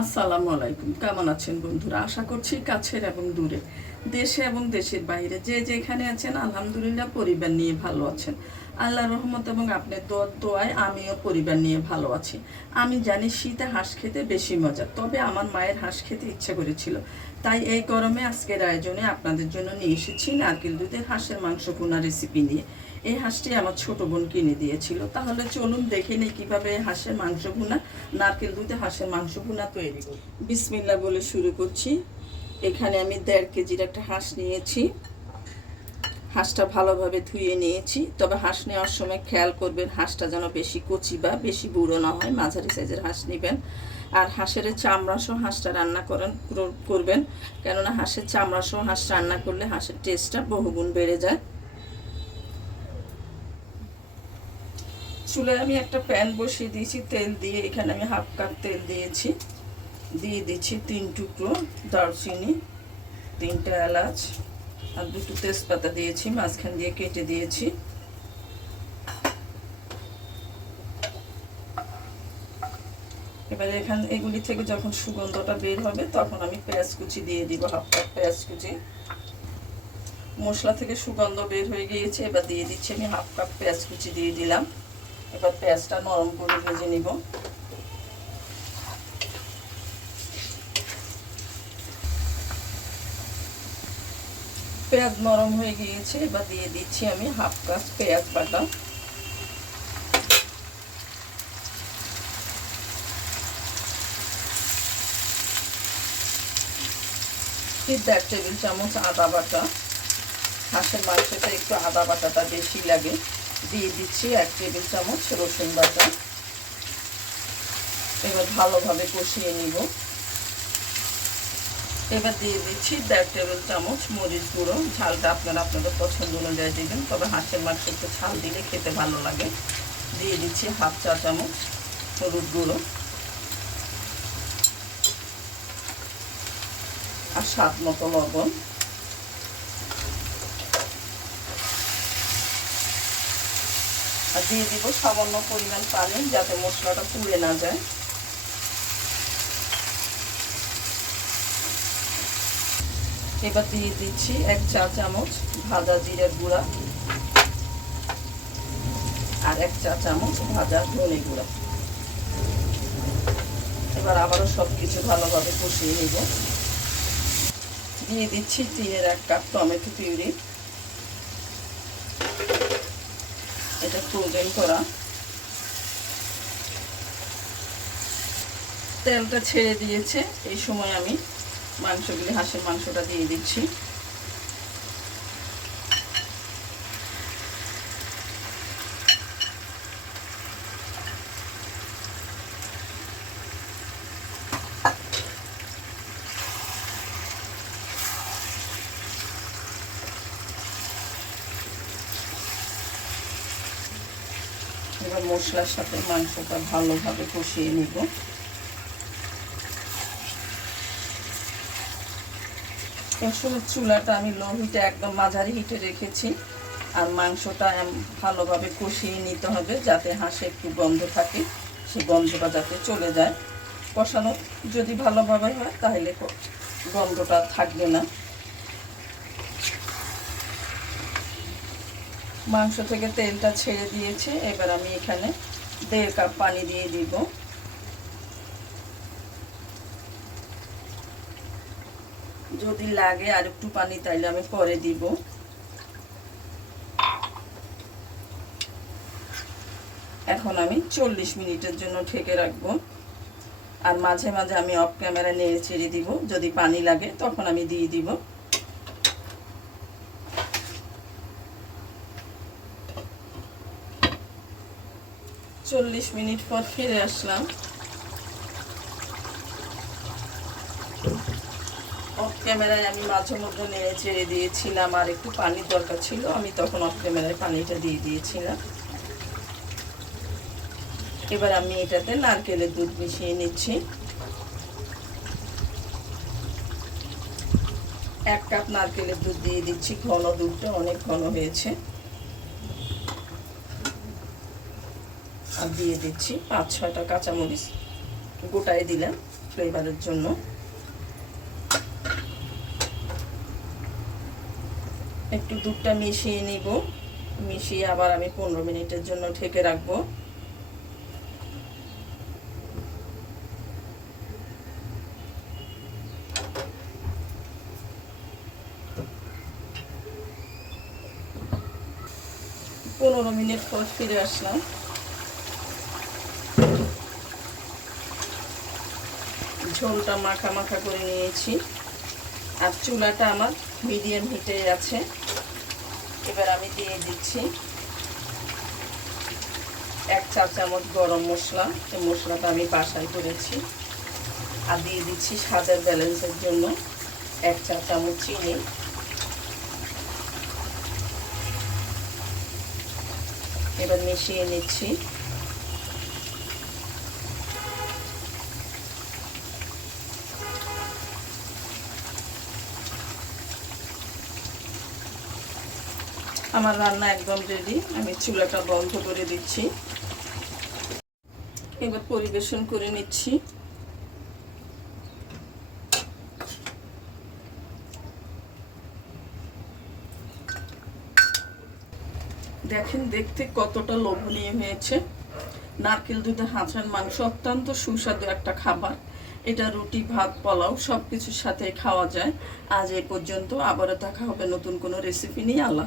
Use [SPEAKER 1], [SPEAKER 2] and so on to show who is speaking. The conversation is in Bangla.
[SPEAKER 1] আসসালামু আলাইকুম। কেমন আছেন বন্ধুরা? আশা করছি কাছের এবং দূরে। দেশে এবং দেশের বাইরে যে যেখানে আছেন, আলহামদুলিল্লাহ পরিবার নিয়ে ভালো আছেন। আল্লাহ রহমত এবং আপনার দোয়ার দোয়ায় আমিও পরিবার নিয়ে ভালো আছি। আমি জানি শীতে হাঁস খেতে বেশি মজা, তবে আমার মায়ের হাঁস খেতে ইচ্ছা করেছিল। তাই এই গরমে আজকের আয়োজনে আপনাদের জন্য নিয়ে এসেছি নারকেল দুধের হাঁসের মাংস পোনা রেসিপি নিয়ে। এই হাঁসটি আমার ছোট বোন কিনে দিয়েছিল। তাহলে চলুন দেখে নিই কীভাবে হাঁসের মাংস ভুনা নারকেল দুধে হাঁসের মাংস ভুনা তৈরি করি বিসমিল্লা বলে শুরু করছি। এখানে আমি দেড় কেজির একটা হাঁস নিয়েছি। হাঁসটা ভালোভাবে ধুয়ে নিয়েছি। তবে হাঁস নেওয়ার সময় খেয়াল করবেন হাঁসটা যেন বেশি কচি বা বেশি বুড়ো না হয়। মাঝারি সাইজের হাঁস নেবেন। আর হাঁসের চামড়া সহ হাঁসটা রান্না করেন করবেন। কেননা হাঁসের চামড়া সহ হাঁস রান্না করলে হাঁসের টেস্টটা বহুগুণ বেড়ে যায়। চুলায় আমি একটা প্যান বসিয়ে দিয়েছি, তেল দিয়ে এখানে আমি হাফ কাপ তেল দিয়েছি। দিয়ে দিচ্ছি তিন টুকরো দারচিনি, তিনটা এলাচ, আর দুটো তেজপাতা দিয়েছি, মাঝখান দিয়ে কেটে দিয়েছি। এবারে এখান, এগুলি থেকে যখন সুগন্ধটা বের হবে, তখন আমি পেঁয়াজ কুচি দিয়ে দিব, হাফ কাপ পেঁয়াজ কুচি। মশলা থেকে সুগন্ধ বের হয়ে গিয়েছে, এবার দিয়ে দিচ্ছি আমি হাফ কাপ পেঁয়াজ কুচি দিয়ে দিলাম। এবার পেঁয়াজটা নরম করে ভেজে নিব। পেঁয়াজ নরম হয়ে গিয়েছে, এবার দিয়ে দিচ্ছি আমি হাফ কাপ পেঁয়াজ বাটা। দেড় টেবিল চামচ আদা বাটা। হাঁসের মাংসটা একটু আদা বাটাটা বেশি লাগে। দিয়ে দিচ্ছি এক টেবিল চামচ রসুন বাটা। এবার ভালোভাবে কষিয়ে নিব। এবার দিয়ে দিচ্ছি দেড় টেবিল চামচ মরিচ গুঁড়ো। ঝালটা আপনারা আপনাদের পছন্দ অনুযায়ী দেবেন, তবে হাঁসের মাংস একটু ঝাল দিলে খেতে ভালো লাগে। দিয়ে দিচ্ছি হাফ চা চামচ হলুদ গুঁড়ো। আর স্বাদ মতো লবণ। দিয়ে দিব সামান্য পরিমাণ পানি যাতে মশলাটা পুড়ে না যায়। এবার দিয়ে দিচ্ছি এক চা চামচ ভাজা জিরের গুঁড়া আর এক চা চামচ ভাজা ধনে গুঁড়া। এবার আবারও সব কিছু ভালোভাবে কষিয়ে নিব। দিয়ে দিচ্ছি তিনের এক কাপ টমেটো পিউরি। এটা ফ্রোজেন করা। তেলটা ছেড়ে দিয়েছে। এই সময় আমি মাংসগুলি হাঁসের মাংসটা দিয়ে দিচ্ছি। এবার মশলার সাথে মাংসটা ভালোভাবে কষিয়ে নিব। আসলে চুলাটা আমি লো হিটে, একদম মাঝারি হিটে রেখেছি। আর মাংসটা ভালোভাবে কষিয়ে নিতে হবে যাতে হাঁসে একটু গন্ধ থাকে। সেই গন্ধটা যাতে চলে যায়। কষানো যদি ভালোভাবে হয়, তাহলে গন্ধটা থাকবে না। মাংস থেকে তেলটা ছেড়ে দিয়েছে। এবার আমি এখানে দেড় কাপ পানি দিয়ে দিব। যদি লাগে আর একটু পানি, তাইলে আমি পরে দিব। এখন আমি চল্লিশ মিনিটের জন্য ঠেকে রাখব। আর মাঝে মাঝে আমি অফ ক্যামেরা নেড়ে ছেড়ে দিব। যদি পানি লাগে, তখন আমি দিয়ে দিব। চল্লিশ মিনিট পর ফিরে আসলাম। অফ ক্যামেরায় আমি মাঝে মধ্যে নেড়ে চেড়ে দিয়েছিলাম আর একটু পানির দরকার ছিল, আমি তখন অফ ক্যামেরায় পানিটা দিয়ে দিয়েছিলাম। এবার আমি এটাতে নারকেলের দুধ মিশিয়ে নিচ্ছি। এক কাপ নারকেলের দুধ দিয়ে দিচ্ছি, ঘন দুধটা অনেক ঘন হয়েছে। আর দিয়ে দিচ্ছি পাঁচ, ছয়টা কাঁচামরিচ। গোটায় দিলাম ফ্লেভারের জন্য। একটু দুধটা মিশিয়ে নিব। মিশিয়ে আবার আমি পনেরো মিনিটের জন্য ঢেকে রাখব। পনেরো মিনিট পর ফিরে আসলাম। ঝোলটা মাখা মাখা করে নিয়েছি। আর চুলাটা আমার মিডিয়াম হিটে আছে। এবার আমি দিয়ে দিচ্ছি এক চা চামচ গরম মশলা। এই মশলাটা আমি বাসায় করেছি। আর দিয়ে দিচ্ছি স্বাদের ব্যালেন্সের জন্য এক চা চামচ চিনি। এবার মিশিয়ে নিচ্ছি। আমার রান্না একদম রেডি আমি চুলাটা বন্ধ করে দিচ্ছি। এবার পরিবেশন করে নিচ্ছি। দেখেন, দেখতে কতটা লোভনীয় হয়েছে। নারকেল দুধে হাঁসের মাংস অত্যন্ত সুস্বাদু একটা খাবার। এটা রুটি, ভাত, পোলাও সব কিছুর সাথে খাওয়া যায়। আজ এ পর্যন্ত আবারও দেখা হবে নতুন কোনো রেসিপি নিয়ে। আল্লাহ